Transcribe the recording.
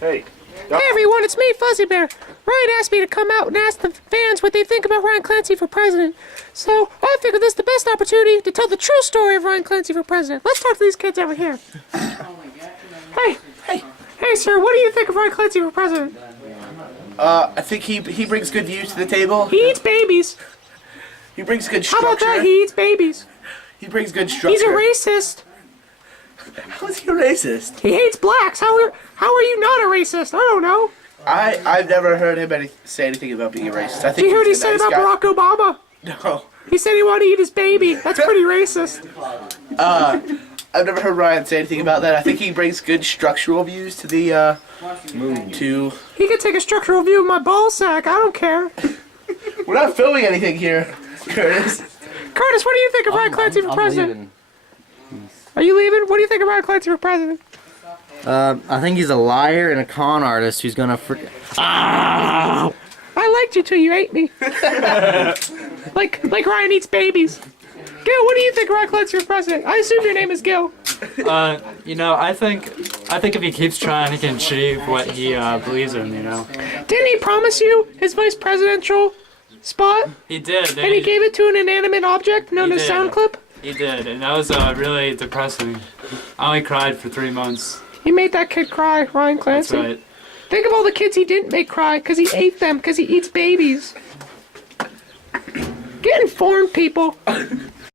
Hey. Hey everyone, it's me, Fuzzy Bear. Ryan asked me to come out and ask the fans what they think about Ryan Clancy for president. So I figured this is the best opportunity to tell the true story of Ryan Clancy for president. Let's talk to these kids over here. Hey, sir, what do you think of Ryan Clancy for president? I think he brings good views to the table. He eats babies. He brings good How structure. about that? He eats babies. He brings good structure. He's a racist. How is he a racist? He hates blacks. How are you not a racist? I don't know. I've never heard him say anything about being a racist. I think Did you hear what he he's a said nice about guy. Barack Obama? No. He said he wanted to eat his baby. That's pretty racist. I've never heard Ryan say anything about that. I think he brings good structural views to the to. He could take a structural view of my ball sack. I don't care. We're not filming anything here, Curtis. Curtis, what do you think of Ryan Clancy for president? Are you leaving? What do you think of Ryan Clancy for president? I think he's a liar and a con artist who's gonna I liked you till you ate me. like Ryan eats babies. Gil, what do you think of Ryan Clancy for president? I assume your name is Gil. I think if he keeps trying, he can achieve what he believes in. Didn't he promise you his vice presidential spot? He did. And he gave it to an inanimate object known as did. Soundclip? He did, and that was really depressing. I only cried for 3 months. He made that kid cry, Ryan That's Clancy. right. Think of all the kids he didn't make cry because he ate them, because he eats babies. Get informed, people.